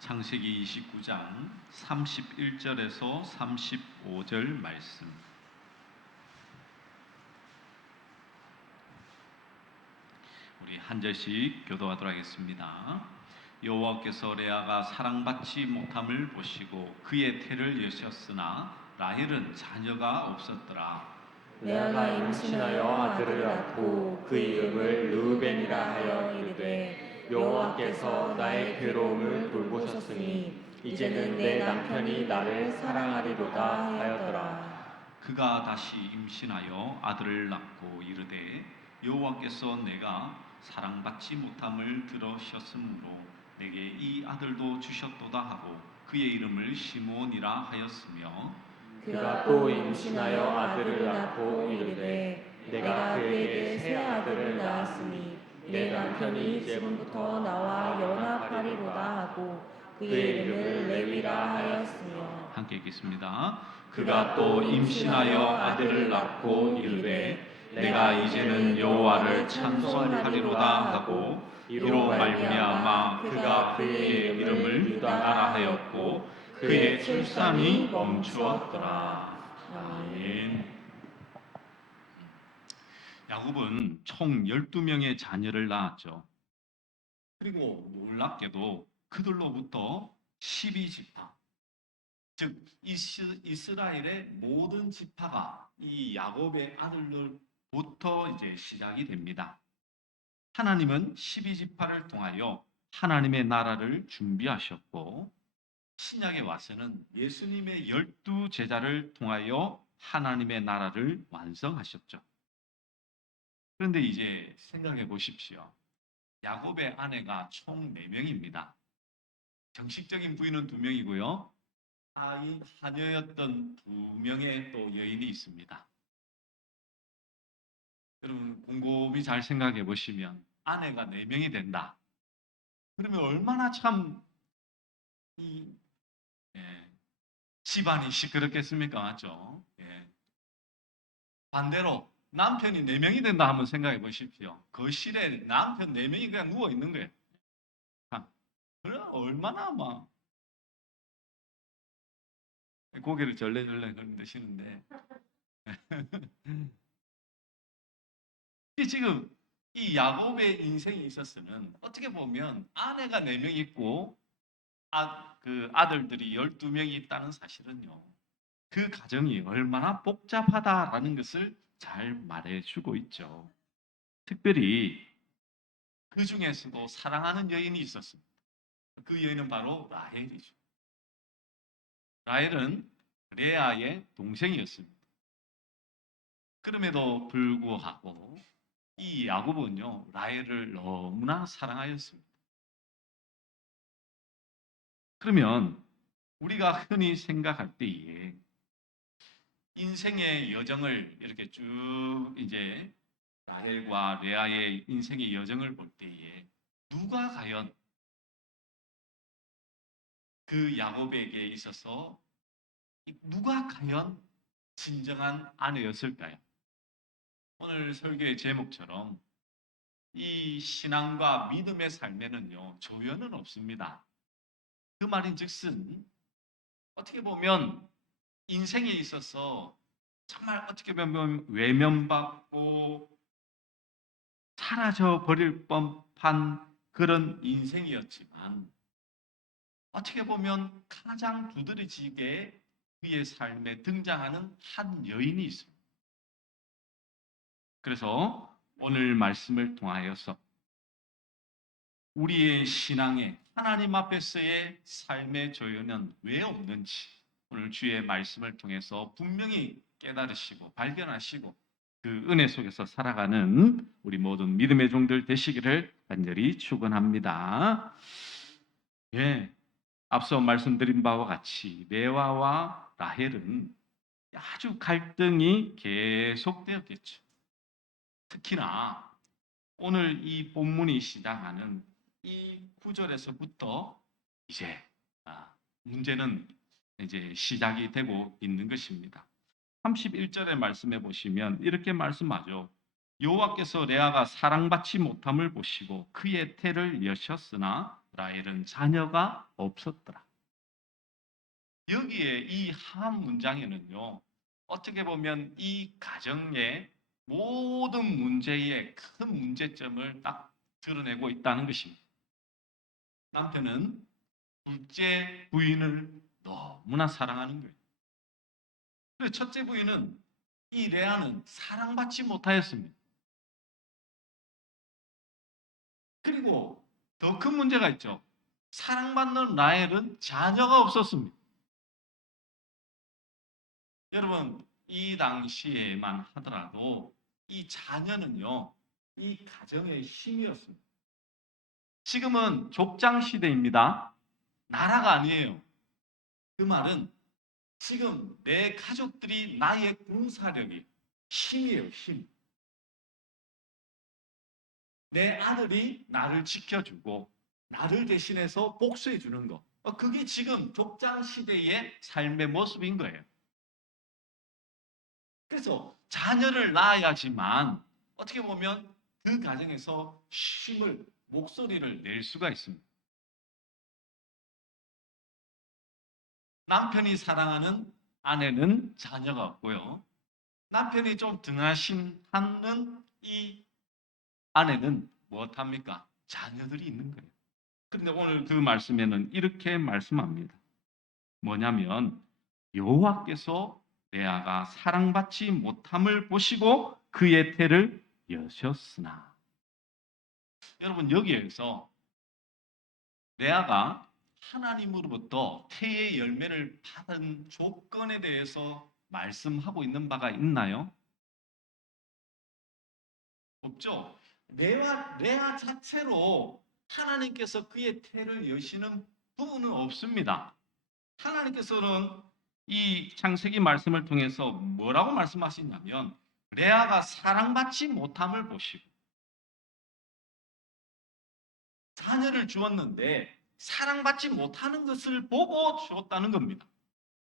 창세기 29장 31절에서 35절 말씀. 우리 한 절씩 교도하도록 하겠습니다. 여호와께서 레아가 사랑받지 못함을 보시고 그의 태를 여셨으나 라헬은 자녀가 없었더라. 레아가 임신하여 아들을 낳고 그 이름을 르우벤이라 하여 이르되 여호와께서 나의 괴로움을 돌보셨으니 이제는 내 남편이 나를 사랑하리로다 하였더라. 그가 다시 임신하여 아들을 낳고 이르되 여호와께서 내가 사랑받지 못함을 들으셨으므로 내게 이 아들도 주셨도다 하고 그의 이름을 시므온이라 하였으며, 그가 또 임신하여 아들을 낳고 이르되 내가 그에게 새 아들을 낳았으니 내 남편이 이제부터 나와 연합하리로다 하고 그의 이름을 레위라 하였으며. 함께 읽겠습니다. 그가 또 임신하여 아들을 낳고 이르되 내가 이제는 여호와를 찬송하리로다 하고 이로 말미암아 그가 그의 이름을 유다라 하였고 그의 출산이 멈추었더라. 아멘. 야곱은 총 12명의 자녀를 낳았죠. 그리고 놀랍게도 그들로부터 12지파, 즉 이스라엘의 모든 지파가 이 야곱의 아들들부터 이제 시작이 됩니다. 하나님은 12지파를 통하여 하나님의 나라를 준비하셨고, 신약에 와서는 예수님의 12제자를 통하여 하나님의 나라를 완성하셨죠. 그런데 이제 생각해 보십시오. 야곱의 아내가 총 4명입니다. 정식적인 부인은 2명이고요. 하녀였던 2명의 또 여인이 있습니다. 여러분 곰곰이 잘 생각해 보시면 아내가 4명이 된다. 그러면 얼마나 참 집안이 시끄럽겠습니까? 맞죠? 반대로 남편이 4명이 된다 한번 생각해 보십시오. 거실에 남편 4명이 그냥 누워 있는 거예요. 그럼 얼마나 막 고개를 절레절레 흔드시는데 지금 이 야곱의 인생이 있었으면 어떻게 보면 아내가 4명 있고 그 아들들이 12명이 있다는 사실은요, 그 가정이 얼마나 복잡하다라는 것을 잘 말해주고 있죠. 특별히 그 중에서도 사랑하는 여인이 있었습니다. 그 여인은 바로 라헬이죠. 라헬은 레아의 동생이었습니다. 그럼에도 불구하고 이 야곱은요, 라헬을 너무나 사랑하였습니다. 그러면 우리가 흔히 생각할 때에 인생의 여정을 이렇게 쭉 이제 라헬과 레아의 인생의 여정을 볼 때에 누가 과연 그 야곱에게 있어서 누가 과연 진정한 아내였을까요? 오늘 설교의 제목처럼 이 신앙과 믿음의 삶에는요, 조연은 없습니다. 그 말인즉슨 어떻게 보면 인생에 있어서 정말 어떻게 보면 외면받고 사라져 버릴 법한 그런 인생이었지만, 어떻게 보면 가장 두드러지게 그의 삶에 등장하는 한 여인이 있습니다. 그래서 오늘 말씀을 통하여서 우리의 신앙에 하나님 앞에서의 삶의 조연은 왜 없는지 오늘 주의 말씀을 통해서 분명히 깨달으시고 발견하시고 그 은혜 속에서 살아가는 우리 모든 믿음의 종들 되시기를 간절히 축원합니다. 앞서 말씀드린 바와 같이 레아와 라헬은 아주 갈등이 계속되었겠죠. 특히나 오늘 이 본문이 시작하는 이 9절에서부터 이제 문제는 이제 시작이 되고 있는 것입니다. 31절의 말씀해 보시면 이렇게 말씀하죠. 여호와께서 레아가 사랑받지 못함을 보시고 그의 태를 여셨으나 라헬은 자녀가 없었더라. 여기에 이 한 문장에는요, 어떻게 보면 이 가정의 모든 문제의 큰 문제점을 딱 드러내고 있다는 것입니다. 남편은 둘째 부인을 너무나 사랑하는 거예요. 그래서 첫째 부인은 이 레아는 사랑받지 못하였습니다. 그리고 더 큰 문제가 있죠. 사랑받는 라헬은 자녀가 없었습니다. 여러분, 이 당시에만 하더라도 이 자녀는요, 이 가정의 힘이었습니다. 지금은 족장 시대입니다. 나라가 아니에요. 그 말은 지금 내 가족들이 나의 군사력이 힘이에요, 힘. 내 아들이 나를 지켜주고 나를 대신해서 복수해 주는 거. 그게 지금 족장 시대의 삶의 모습인 거예요. 그래서 자녀를 낳아야지만 어떻게 보면 그 가정에서 힘을, 목소리를 낼 수가 있습니다. 남편이 사랑하는 아내는 자녀가 없고요. 남편이 좀 등하신 하는 이 아내는 무엇합니까? 자녀들이 있는 거예요. 그런데 오늘 그 말씀에는 이렇게 말씀합니다. 뭐냐면 여호와께서 레아가 사랑받지 못함을 보시고 그의 태를 여셨으나. 여러분, 여기에서 레아가 하나님으로부터 태의 열매를 받은 조건에 대해서 말씀하고 있는 바가 있나요? 없죠. 레아 자체로 하나님께서 그의 태를 여시는 부분은 없습니다. 하나님께서는 이 창세기 말씀을 통해서 뭐라고 말씀하시냐면 레아가 사랑받지 못함을 보시고 자녀를 주었는데 사랑받지 못하는 것을 보고 주었다는 겁니다.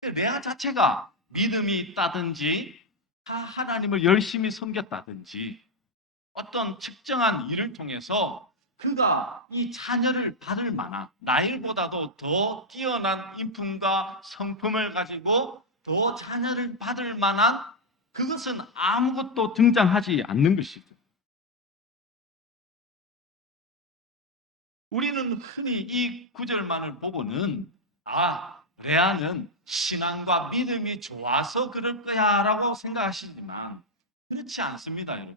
레아 자체가 믿음이 있다든지 하나님을 열심히 섬겼다든지 어떤 측정한 일을 통해서 그가 이 자녀를 받을 만한 라헬보다도 더 뛰어난 인품과 성품을 가지고 더 자녀를 받을 만한 그것은 아무것도 등장하지 않는 것이죠. 우리는 흔히 이 구절만을 보고는 레아는 신앙과 믿음이 좋아서 그럴 거야 라고 생각하시지만 그렇지 않습니다, 여러분.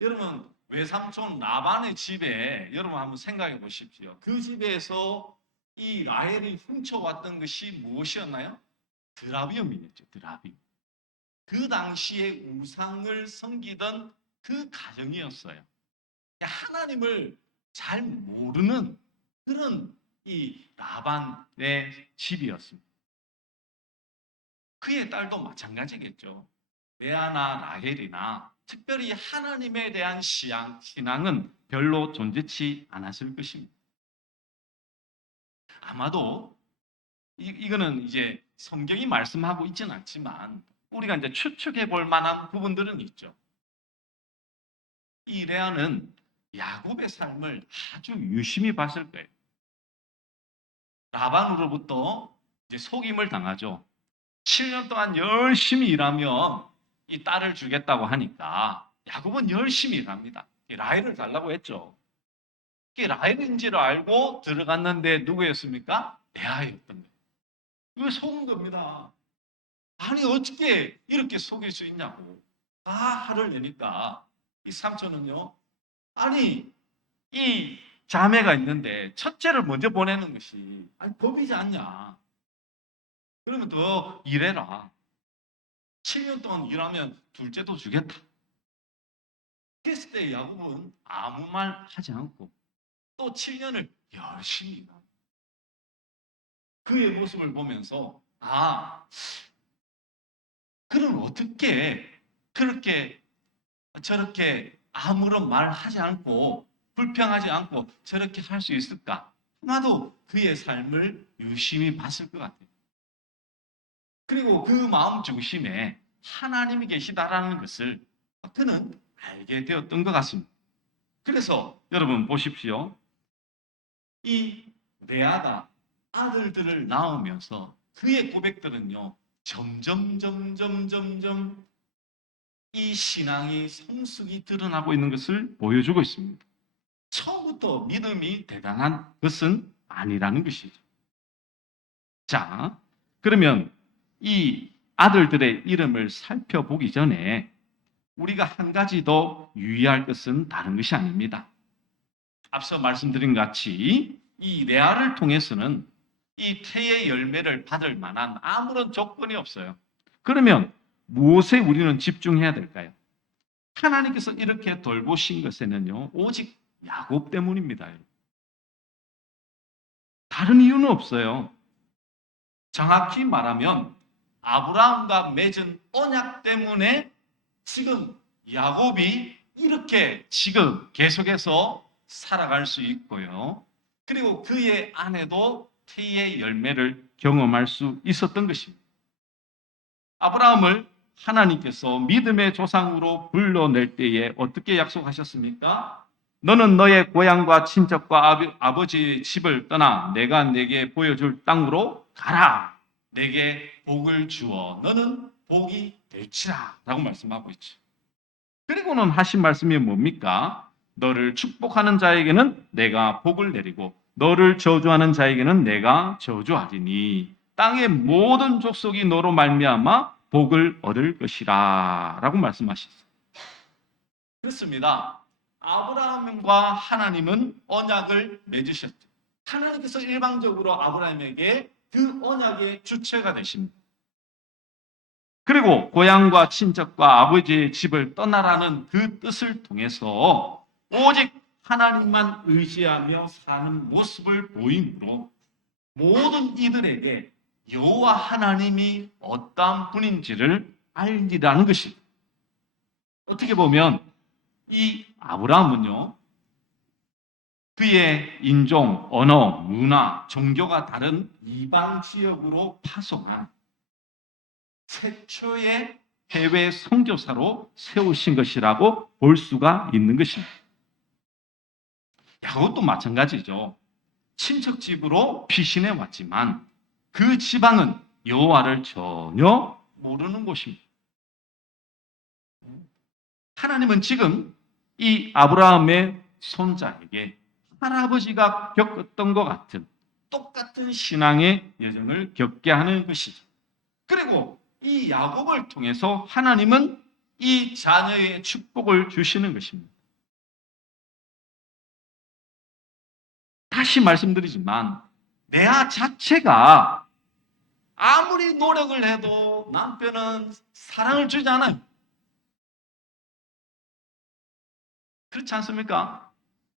여러분, 외삼촌 라반의 집에 여러분 한번 생각해 보십시오. 그 집에서 이 라헬이 훔쳐왔던 것이 무엇이었나요? 드라비움이었죠. 드라비움. 그 당시에 우상을 섬기던 그 가정이었어요. 하나님을 잘 모르는 그런 이 라반의 집이었습니다. 그의 딸도 마찬가지겠죠. 레아나 라헬이나 특별히 하나님에 대한 신앙은 별로 존재치 않았을 것입니다. 아마도 이거는 이제 성경이 말씀하고 있지는 않지만 우리가 이제 추측해 볼 만한 부분들은 있죠. 이 레아는 야곱의 삶을 아주 유심히 봤을 거예요. 라반으로부터 이제 속임을 당하죠. 7년 동안 열심히 일하면 이 딸을 주겠다고 하니까 야곱은 열심히 일합니다. 라헬을 달라고 했죠. 이게 라헬인지를 알고 들어갔는데 누구였습니까? 레아였던 거예요. 이거 속은 겁니다. 아니 어떻게 이렇게 속일 수 있냐고. 다 화를 내니까 이 삼촌은요. 아니 이 자매가 있는데 첫째를 먼저 보내는 것이 법이지 않냐. 그러면 더 일해라. 7년 동안 일하면 둘째도 주겠다. 그랬을 때 야곱은 아무 말 하지 않고 또 7년을 열심히 일합니다. 그의 모습을 보면서 그럼 어떻게 그렇게 저렇게 아무런 말 하지 않고 불평하지 않고 저렇게 할 수 있을까? 아마도 그의 삶을 유심히 봤을 것 같아요. 그리고 그 마음 중심에 하나님이 계시다라는 것을 그는 알게 되었던 것 같습니다. 그래서 여러분 보십시오. 이 레아가 아들들을 낳으면서 그의 고백들은요, 점점 이 신앙의 성숙이 드러나고 있는 것을 보여주고 있습니다. 처음부터 믿음이 대단한 것은 아니라는 것이죠. 자, 그러면 이 아들들의 이름을 살펴보기 전에 우리가 한 가지 더 유의할 것은 다른 것이 아닙니다. 앞서 말씀드린 같이 이 레아를 통해서는 이 태의 열매를 받을 만한 아무런 조건이 없어요. 그러면 무엇에 우리는 집중해야 될까요? 하나님께서 이렇게 돌보신 것에는요, 오직 야곱 때문입니다. 다른 이유는 없어요. 정확히 말하면 아브라함과 맺은 언약 때문에 지금 야곱이 이렇게 지금 계속해서 살아갈 수 있고요. 그리고 그의 아내도 태의 열매를 경험할 수 있었던 것입니다. 아브라함을 하나님께서 믿음의 조상으로 불러낼 때에 어떻게 약속하셨습니까? 너는 너의 고향과 친척과 아버지의 집을 떠나 내가 내게 보여줄 땅으로 가라. 내게 복을 주어 너는 복이 될지라 라고 말씀하고 있죠. 그리고는 하신 말씀이 뭡니까? 너를 축복하는 자에게는 내가 복을 내리고 너를 저주하는 자에게는 내가 저주하리니 땅의 모든 족속이 너로 말미암아 복을 얻을 것이라 라고 말씀하셨어요. 그렇습니다. 아브라함과 하나님은 언약을 맺으셨죠. 하나님께서 일방적으로 아브라함에게 그 언약의 주체가 되십니다. 그리고 고향과 친척과 아버지의 집을 떠나라는 그 뜻을 통해서 오직 하나님만 의지하며 사는 모습을 보이므로 모든 이들에게 여호와 하나님이 어떠한 분인지를 알리라는 것입니다. 어떻게 보면 이 아브라함은요, 그의 인종, 언어, 문화, 종교가 다른 이방 지역으로 파송한 최초의 해외 선교사로 세우신 것이라고 볼 수가 있는 것입니다. 야곱도 마찬가지죠. 친척집으로 피신해 왔지만 그 지방은 여호와를 전혀 모르는 곳입니다. 하나님은 지금 이 아브라함의 손자에게 할아버지가 겪었던 것 같은 똑같은 신앙의 여정을 겪게 하는 것이죠. 그리고 이 야곱을 통해서 하나님은 이 자녀의 축복을 주시는 것입니다. 다시 말씀드리지만 레아 자체가 아무리 노력을 해도 남편은 사랑을 주지 않아요. 그렇지 않습니까?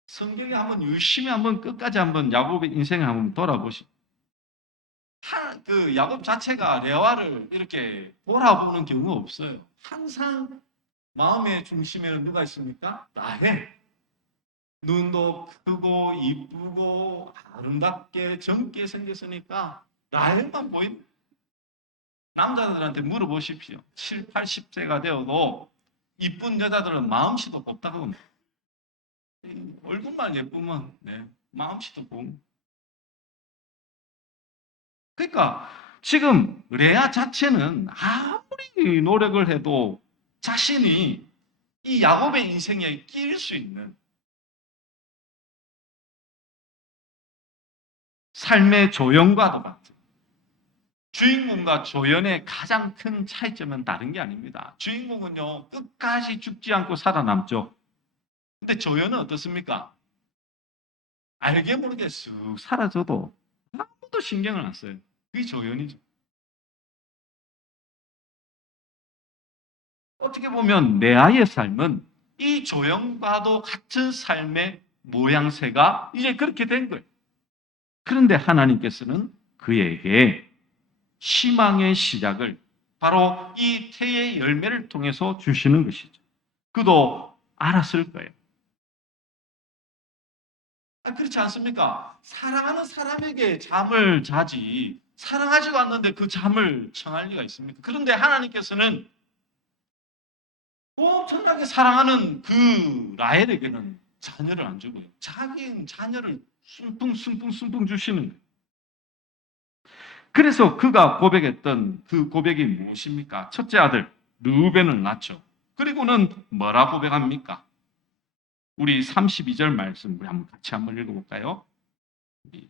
성경에 한번 열심히 한번 끝까지 한번 야곱의 인생을 한번 돌아보시죠. 그 야곱 자체가 레아를 이렇게 돌아보는 경우가 없어요. 항상 마음의 중심에는 누가 있습니까? 라헬. 눈도 크고 이쁘고 아름답게 젊게 생겼으니까 라헬만 보인. 남자들한테 물어보십시오. 7, 80세가 되어도 이쁜 여자들은 마음씨도 곱다고 합니다. 얼굴만 예쁘면 마음씨도 곱. 그러니까 지금 레아 자체는 아무리 노력을 해도 자신이 이 야곱의 인생에 끼일 수 있는 삶의 조연과도 같은, 주인공과 조연의 가장 큰 차이점은 다른 게 아닙니다. 주인공은요, 끝까지 죽지 않고 살아남죠. 근데 조연은 어떻습니까? 알게 모르게 쑥 사라져도 아무도 신경을 안 써요. 그게 조연이죠. 어떻게 보면 레아의 삶은 이 조연과도 같은 삶의 모양새가 이제 그렇게 된 거예요. 그런데 하나님께서는 그에게 희망의 시작을 바로 이 태의 열매를 통해서 주시는 것이죠. 그도 알았을 거예요. 그렇지 않습니까? 사랑하는 사람에게 잠을 자지 사랑하지도 않는데 그 잠을 청할 리가 있습니까? 그런데 하나님께서는 엄청나게 사랑하는 그 라헬에게는 자녀를 안 주고요. 자기는 자녀를 순풍 주시는 거예요. 그래서 그가 고백했던 그 고백이 무엇입니까? 첫째 아들 르우벤을 낳죠. 그리고는 뭐라 고백합니까? 우리 32절 말씀 우리 한번 읽어볼까요?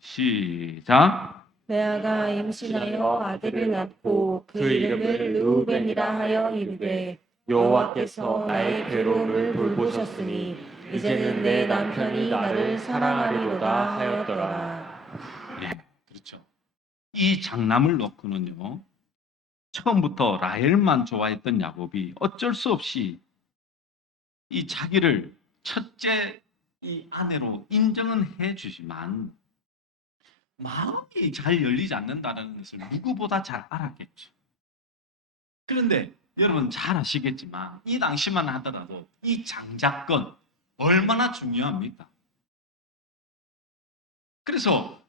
시작. 레아가 임신하여 아들을 낳고 그 이름을 르우벤이라 하여 이르되 여호와께서 나의 괴로움을 돌보셨으니 이제는 내 남편이 나를 사랑하리로다 하였더라. 예, 그렇죠. 이 장남을 놓고는요, 처음부터 라헬만 좋아했던 야곱이 어쩔 수 없이 이 자기를 첫째 이 아내로 인정은 해주지만 마음이 잘 열리지 않는다는 것을 누구보다 잘 알았겠죠. 그런데 여러분 잘 아시겠지만 이 당시만 하더라도 이 장자권 얼마나 중요합니까? 그래서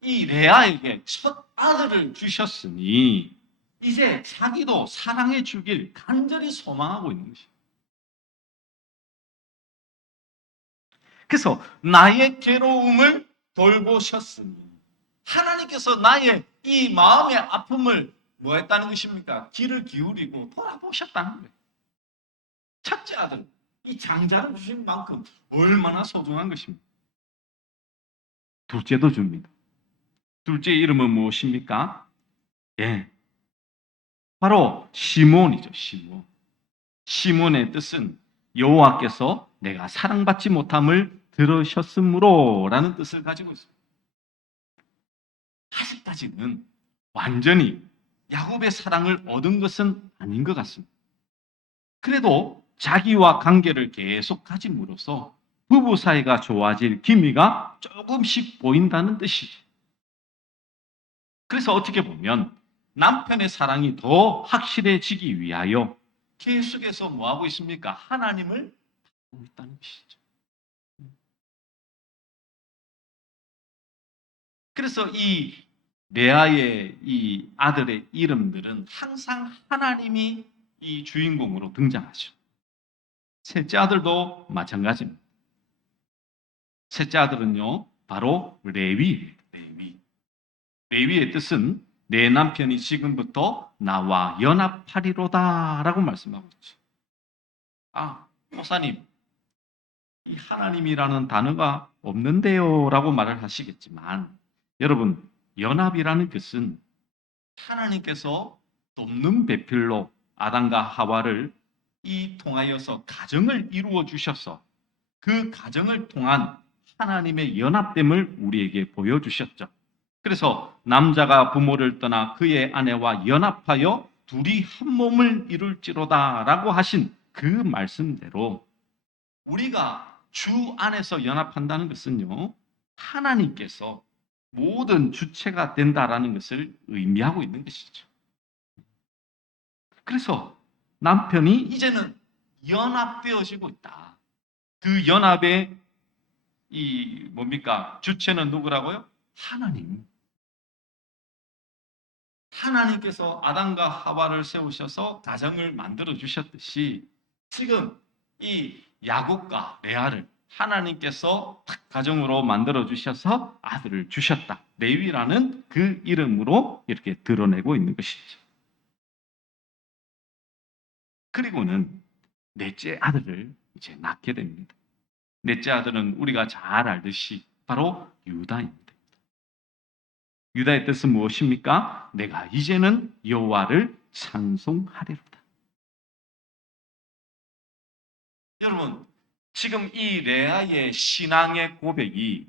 이 레아에게 첫 아들을 주셨으니 이제 자기도 사랑해 주길 간절히 소망하고 있는 것이에요. 그래서 나의 괴로움을 돌보셨으니 하나님께서 나의 이 마음의 아픔을 뭐 했다는 것입니까? 귀를 기울이고 돌아보셨다는 거예요. 첫째 아들, 이 장자를 주신 만큼 얼마나 소중한 것입니까? 둘째도 줍니다. 둘째 이름은 무엇입니까? 예, 바로 시몬이죠. 시몬. 시몬의 뜻은 여호와께서 내가 사랑받지 못함을 들으셨으므로라는 뜻을 가지고 있습니다. 아직까지는 완전히 야곱의 사랑을 얻은 것은 아닌 것 같습니다. 그래도 자기와 관계를 계속 가짐으로써 부부 사이가 좋아질 기미가 조금씩 보인다는 뜻이죠. 그래서 어떻게 보면 남편의 사랑이 더 확실해지기 위하여 계속해서 뭐하고 있습니까? 하나님을 하고 있다는 것이죠. 그래서 이 레아의 이 아들의 이름들은 항상 하나님이 이 주인공으로 등장하죠. 셋째 아들도 마찬가지입니다. 셋째 아들은요, 바로 레위입니다. 레위의 뜻은 내 남편이 지금부터 나와 연합하리로다 라고 말씀하고 있죠. 아, 목사님, 이 하나님이라는 단어가 없는데요 라고 말을 하시겠지만 여러분, 연합이라는 뜻은 하나님께서 돕는 배필로 아담과 하와를 이 통하여서 가정을 이루어 주셔서 그 가정을 통한 하나님의 연합됨을 우리에게 보여주셨죠. 그래서 남자가 부모를 떠나 그의 아내와 연합하여 둘이 한 몸을 이룰지로다 라고 하신 그 말씀대로 우리가 주 안에서 연합한다는 것은요, 하나님께서 모든 주체가 된다라는 것을 의미하고 있는 것이죠. 그래서 남편이 이제는 연합되어지고 있다. 그 연합의 이 뭡니까? 주체는 누구라고요? 하나님. 하나님께서 아담과 하와를 세우셔서 가정을 만들어 주셨듯이 지금 이 야곱과 레아를 하나님께서 가정으로 만들어 주셔서 아들을 주셨다. 레위라는 그 이름으로 이렇게 드러내고 있는 것이죠. 그리고는 넷째 아들을 이제 낳게 됩니다. 넷째 아들은 우리가 잘 알듯이 바로 유다입니다. 유다의 뜻은 무엇입니까? 내가 이제는 여호와를 찬송하리로다. 여러분, 지금 이 레아의 신앙의 고백이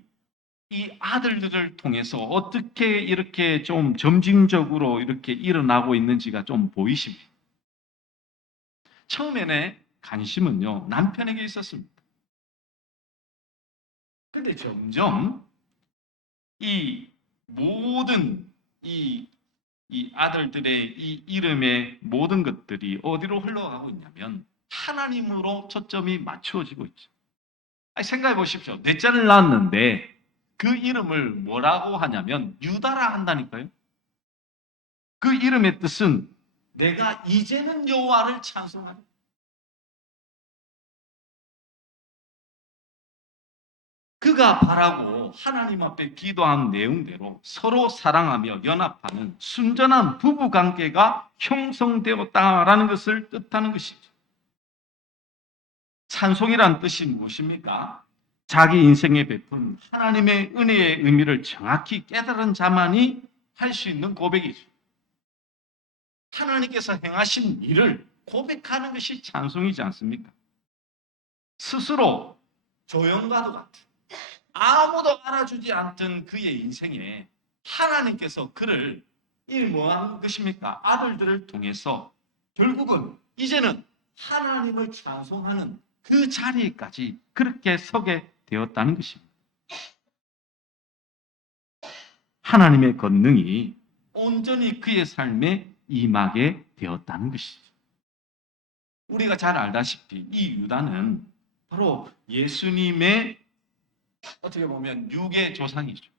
이 아들들을 통해서 어떻게 이렇게 좀 점진적으로 이렇게 일어나고 있는지가 좀 보이십니다. 처음에는 관심은요, 남편에게 있었습니다. 근데 점점 이 모든 이 아들들의 이 이름의 모든 것들이 어디로 흘러가고 있냐면 하나님으로 초점이 맞추어지고 있죠. 아니, 생각해 보십시오. 넷째를 낳았는데 그 이름을 뭐라고 하냐면 유다라 한다니까요. 그 이름의 뜻은 내가 이제는 여호와를 찬송하리. 그가 바라고 하나님 앞에 기도한 내용대로 서로 사랑하며 연합하는 순전한 부부 관계가 형성되었다라는 것을 뜻하는 것이죠. 찬송이란 뜻이 무엇입니까? 자기 인생에 베푼 하나님의 은혜의 의미를 정확히 깨달은 자만이 할 수 있는 고백이죠. 하나님께서 행하신 일을 고백하는 것이 찬송이지 않습니까? 스스로 조형과도 같은 아무도 알아주지 않던 그의 인생에 하나님께서 그를 뭐한 것입니까? 아들들을 통해서 결국은 이제는 하나님을 찬송하는 그 자리까지 그렇게 서게 되었다는 것입니다. 하나님의 권능이 온전히 그의 삶에 임하게 되었다는 것이죠. 우리가 잘 알다시피 이 유다는 바로 예수님의 어떻게 보면 육의 조상이죠.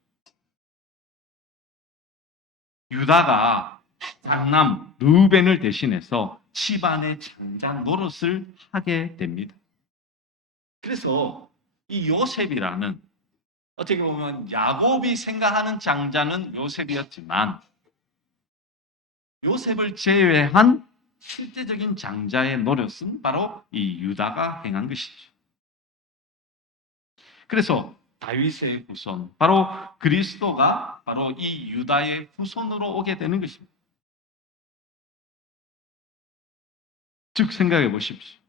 유다가 장남 르우벤을 대신해서 집안의 장자 노릇을 하게 됩니다. 그래서 이 요셉이라는 어떻게 보면 야곱이 생각하는 장자는 요셉이었지만 요셉을 제외한 실제적인 장자의 노릇은 바로 이 유다가 행한 것이죠. 그래서 다윗의 후손, 바로 그리스도가 바로 이 유다의 후손으로 오게 되는 것입니다. 즉 생각해 보십시오.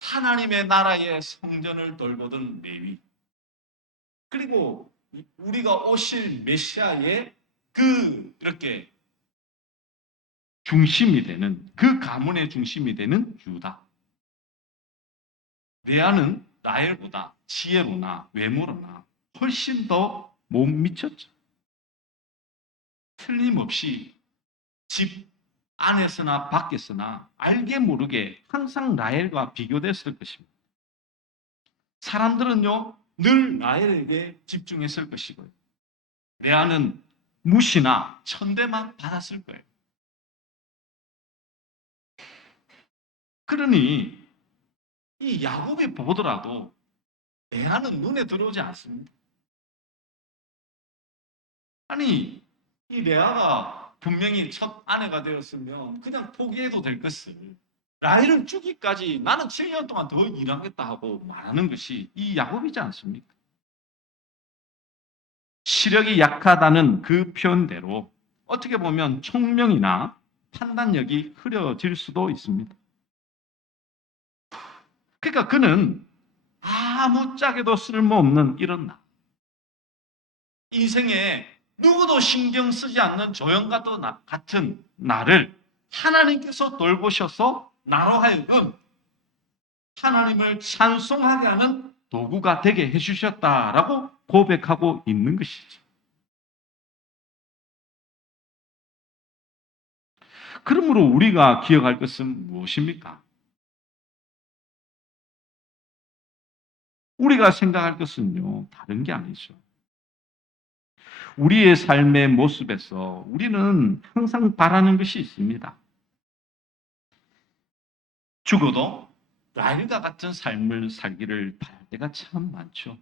하나님의 나라의 성전을 돌보던 레위, 그리고 우리가 오실 메시아의 이렇게 중심이 되는, 그 가문의 중심이 되는 유다. 레아는 라헬보다 지혜로나 외모로나 훨씬 더 못 미쳤죠. 틀림없이 집 안에서나 밖에서나 알게 모르게 항상 라헬과 비교됐을 것입니다. 사람들은요, 늘 라헬에게 집중했을 것이고요. 레아는 무시나 천대만 받았을 거예요. 그러니 이 야곱이 보더라도 레아는 눈에 들어오지 않습니다. 아니, 이 레아가 분명히 첫 아내가 되었으면 그냥 포기해도 될 것을 라헬을 주기까지 나는 7년 동안 더 일하겠다 하고 말하는 것이 이 야곱이지 않습니까? 시력이 약하다는 그 표현대로 어떻게 보면 총명이나 판단력이 흐려질 수도 있습니다. 그러니까 그는 아무짝에도 쓸모없는 이런 나, 인생에 누구도 신경 쓰지 않는 조형과 같은 나를 하나님께서 돌보셔서 나로 하여금 하나님을 찬송하게 하는 도구가 되게 해주셨다라고 고백하고 있는 것이죠. 그러므로 우리가 기억할 것은 무엇입니까? 우리가 생각할 것은요, 다른 게 아니죠. 우리의 삶의 모습에서 우리는 항상 바라는 것이 있습니다. 죽어도 라헬과 같은 삶을 살기를 바랄 때가 참 많죠.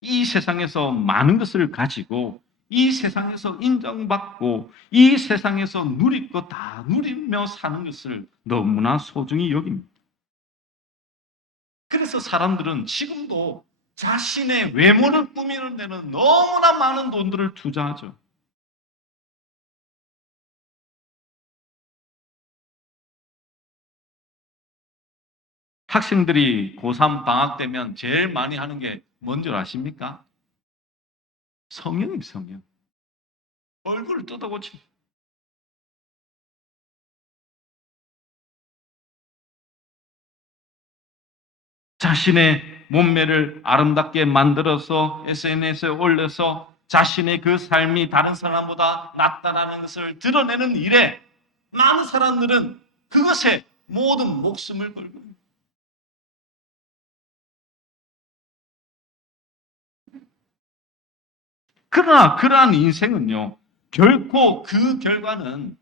이 세상에서 많은 것을 가지고 이 세상에서 인정받고 이 세상에서 누릴 것 다 누리며 사는 것을 너무나 소중히 여깁니다. 그래서 사람들은 지금도 자신의 외모를 꾸미는 데는 너무나 많은 돈들을 투자하죠. 학생들이 고3 방학 되면 제일 많이 하는 게 뭔지 아십니까? 성형입니다, 성형. 얼굴을 뜯어고치. 자신의 몸매를 아름답게 만들어서 SNS에 올려서 자신의 그 삶이 다른 사람보다 낫다라는 것을 드러내는 일에 많은 사람들은 그것에 모든 목숨을 걸고 있습니다. 그러나 그러한 인생은요, 결코 그 결과는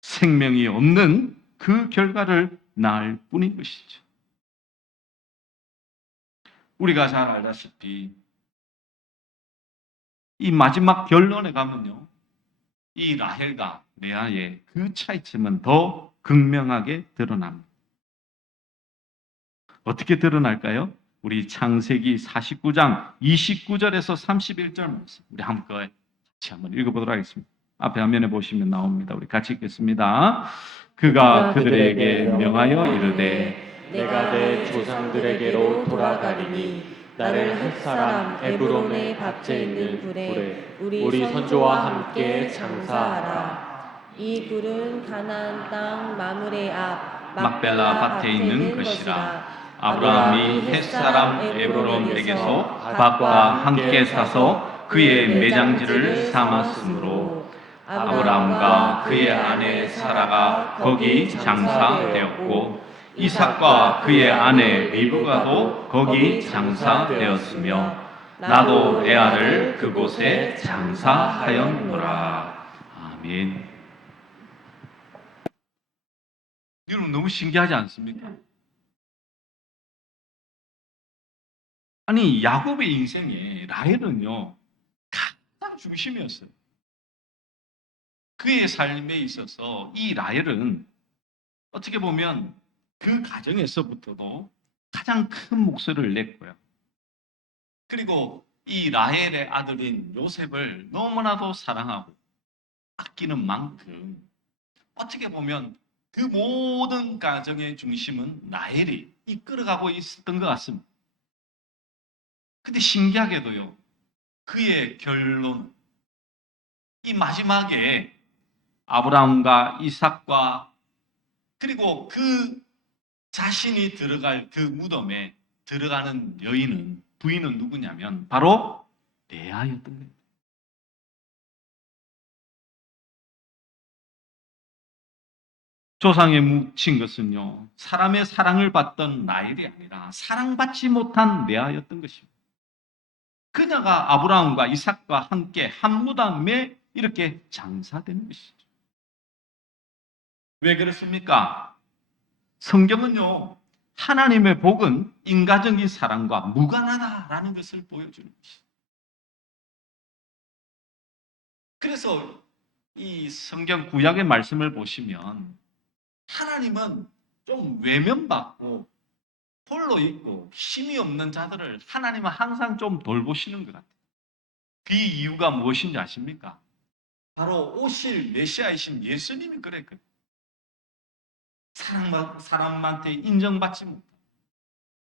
생명이 없는 그 결과를 낳을 뿐인 것이죠. 우리가 잘 알다시피 이 마지막 결론에 가면요, 이 라헬과 레아의 그 차이점은 더 극명하게 드러납니다. 어떻게 드러날까요? 우리 창세기 49장 29절에서 31절 말씀, 우리 함께 같이 한번 읽어보도록 하겠습니다. 앞에 화면에 보시면 나옵니다. 우리 같이 읽겠습니다. 그가 그들에게 명하여 이르되 내가 내 조상들에게로 돌아가리니 나를 햇사람 에브론의 밭에 있는 굴에 우리 선조와 함께 장사하라. 이 굴은 가나안 땅 마므레 앞 막벨라 밭에 있는 것이라. 아브라함이 햇사람 에브론에게서 밭과 함께 사서 그의 매장지를 삼았으므로 아브라함과 그의 아내 사라가 거기 장사되었고 이삭과 그의 아내 리브가도 거기 장사되었으며 나도 레아를 그곳에 장사하였노라. 아멘. 여러분 너무 신기하지 않습니까? 아니 야곱의 인생에 라헬은요 가장 중심이었어요. 그의 삶에 있어서 이 라헬은 어떻게 보면 그 가정에서부터도 가장 큰 목소리를 냈고요. 그리고 이 라헬의 아들인 요셉을 너무나도 사랑하고 아끼는 만큼 어떻게 보면 그 모든 가정의 중심은 라헬이 이끌어가고 있었던 것 같습니다. 근데 신기하게도요, 그의 결론, 이 마지막에 아브라함과 이삭과 그리고 그 자신이 들어갈 그 무덤에 들어가는 여인은, 부인은 누구냐면 바로 레아였던 거예요. 조상에 묻힌 것은요, 사람의 사랑을 받던 라헬이 아니라 사랑받지 못한 레아였던 것입니다. 그녀가 아브라함과 이삭과 함께 한 무덤에 이렇게 장사되는 것이죠. 왜 그렇습니까? 성경은요, 하나님의 복은 인간적인 사랑과 무관하다라는 것을 보여주는 것이죠. 그래서 이 성경 구약의 말씀을 보시면 하나님은 좀 외면받고 홀로 있고 힘이 없는 자들을 하나님은 항상 좀 돌보시는 것 같아요. 그 이유가 무엇인지 아십니까? 바로 오실 메시아이신 예수님이 그랬거든요. 사람한테 인정받지 못하고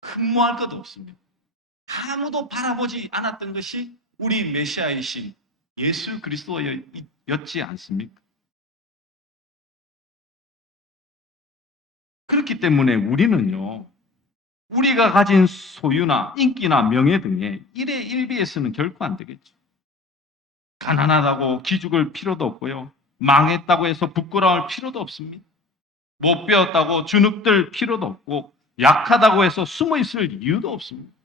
흠모할 것도 없습니다. 아무도 바라보지 않았던 것이 우리 메시아이신 예수 그리스도였지 않습니까? 그렇기 때문에 우리는요, 우리가 가진 소유나 인기나 명예 등의 일에 일비해서는 결코 안 되겠죠. 가난하다고 기죽을 필요도 없고요. 망했다고 해서 부끄러울 필요도 없습니다. 못 배웠다고 주눅들 필요도 없고 약하다고 해서 숨어 있을 이유도 없습니다.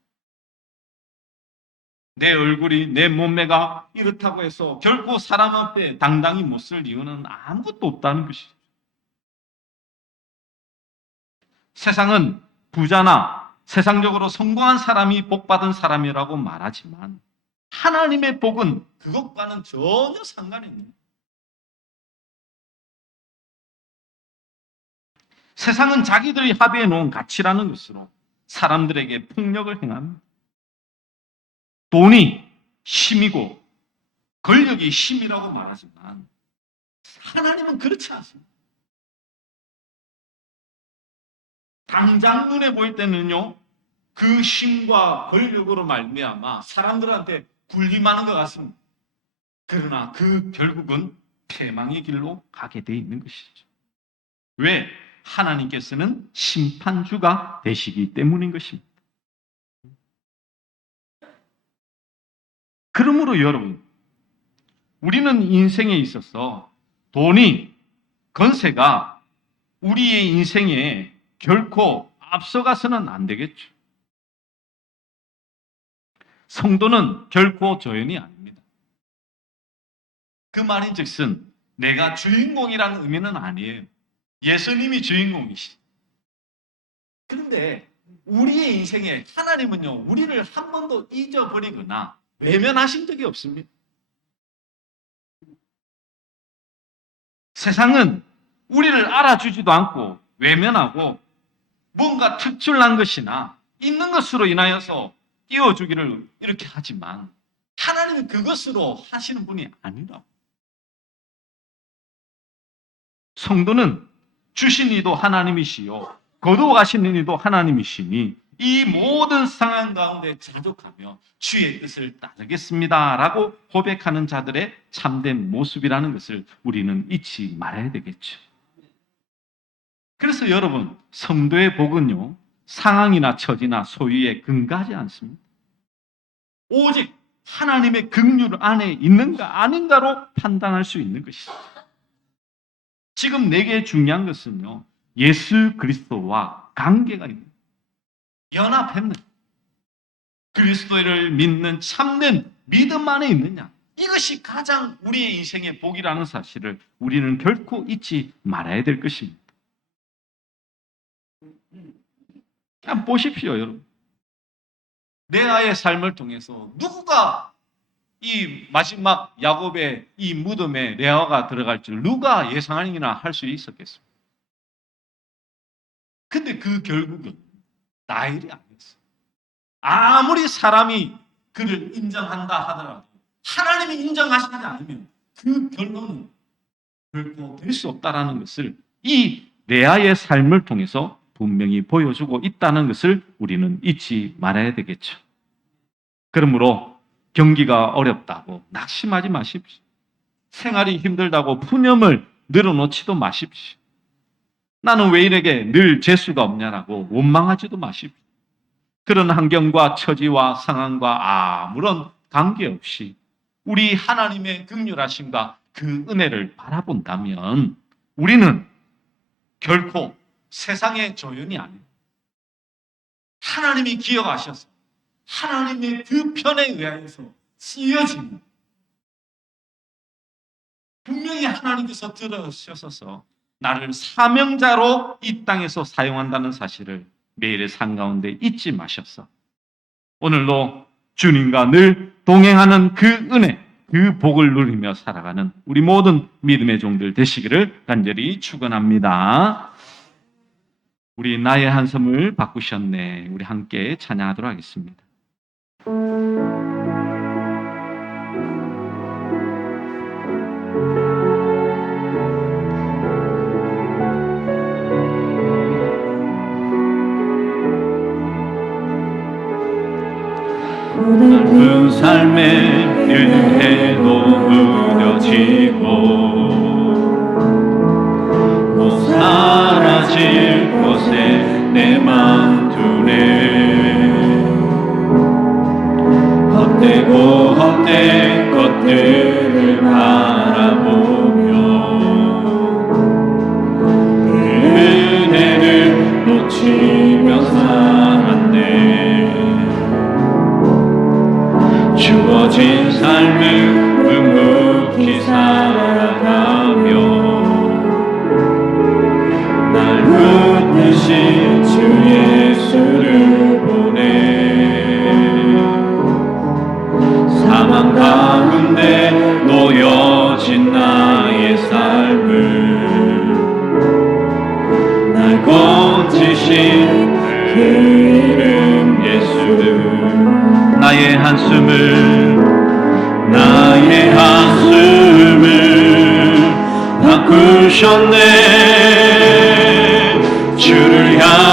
내 얼굴이, 내 몸매가 이렇다고 해서 결코 사람 앞에 당당히 못 쓸 이유는 아무것도 없다는 것이죠. 세상은 부자나 세상적으로 성공한 사람이 복받은 사람이라고 말하지만 하나님의 복은 그것과는 전혀 상관이 없습니다. 세상은 자기들이 합의해 놓은 가치라는 것으로 사람들에게 폭력을 행합니다. 돈이 힘이고 권력이 힘이라고 말하지만 하나님은 그렇지 않습니다. 당장 눈에 보일 때는요, 그 힘과 권력으로 말미암아 사람들한테 군림하는 것 같습니다. 그러나 그 결국은 패망의 길로 가게 돼 있는 것이죠. 왜? 하나님께서는 심판주가 되시기 때문인 것입니다. 그러므로 여러분, 우리는 인생에 있어서 돈이, 건세가 우리의 인생에 결코 앞서가서는 안 되겠죠. 성도는 결코 조연이 아닙니다. 그 말인즉슨 내가 주인공이라는 의미는 아니에요. 예수님이 주인공이시. 그런데 우리의 인생에 하나님은요, 우리를 한 번도 잊어버리거나 외면하신 적이 없습니다. 세상은 우리를 알아주지도 않고 외면하고 뭔가 특출난 것이나 있는 것으로 인하여서 띄워주기를 이렇게 하지만 하나님은 그것으로 하시는 분이 아니라고. 성도는 주신 이도 하나님이시요 거두어가시는 이도 하나님이시니 이 모든 상황 가운데 자족하며 주의 뜻을 따르겠습니다 라고 고백하는 자들의 참된 모습이라는 것을 우리는 잊지 말아야 되겠죠. 그래서 여러분, 성도의 복은요, 상황이나 처지나 소유에 근거하지 않습니다. 오직 하나님의 긍휼 안에 있는가 아닌가로 판단할 수 있는 것이죠. 지금 내게 중요한 것은요, 예수 그리스도와 관계가 있는, 연합했는, 그리스도를 믿는 참된 믿음 안에 있느냐, 이것이 가장 우리의 인생의 복이라는 사실을 우리는 결코 잊지 말아야 될 것입니다. 그냥 보십시오, 여러분. 레아의 삶을 통해서 누가 이 마지막 야곱의 이 무덤에 레아가 들어갈 줄 누가 예상하기나 할 수 있었겠습니까? 근데 그 결국은 라헬이 아니었어요. 아무리 사람이 그를 인정한다 하더라도 하나님이 인정하시지 않으면 그 결론은 결코 될 수 없다라는 것을 이 레아의 삶을 통해서 분명히 보여주고 있다는 것을 우리는 잊지 말아야 되겠죠. 그러므로 경기가 어렵다고 낙심하지 마십시오. 생활이 힘들다고 푸념을 늘어놓지도 마십시오. 나는 왜 이렇게 늘 재수가 없냐라고 원망하지도 마십시오. 그런 환경과 처지와 상황과 아무런 관계없이 우리 하나님의 긍휼하심과 그 은혜를 바라본다면 우리는 결코 세상의 조연이 아니에요. 하나님이 기억하셔서 하나님의 그 편에 의하여서 쓰여진, 분명히 하나님께서 들으셔서 나를 사명자로 이 땅에서 사용한다는 사실을 매일의 삶 가운데 잊지 마셔서 오늘도 주님과 늘 동행하는 그 은혜, 그 복을 누리며 살아가는 우리 모든 믿음의 종들 되시기를 간절히 축원합니다. 우리 나의 한섬을 바꾸셨네. 우리 함께 찬양하도록 하겠습니다. 그 삶의 은혜도 무뎌지고 못 사라질 곳에 내 맘 두네. 헛되고 헛된 것들을 바라보며 그 은혜를 놓치며 살았네. 주어진 삶을 묵묵히 살아가며 날 붙드신 주 예수를 보내. 사망 가운데 놓여진 나의 삶을 날 건지신 그 이름 예수. 나의 한숨을 바꾸셨네. 주를 향해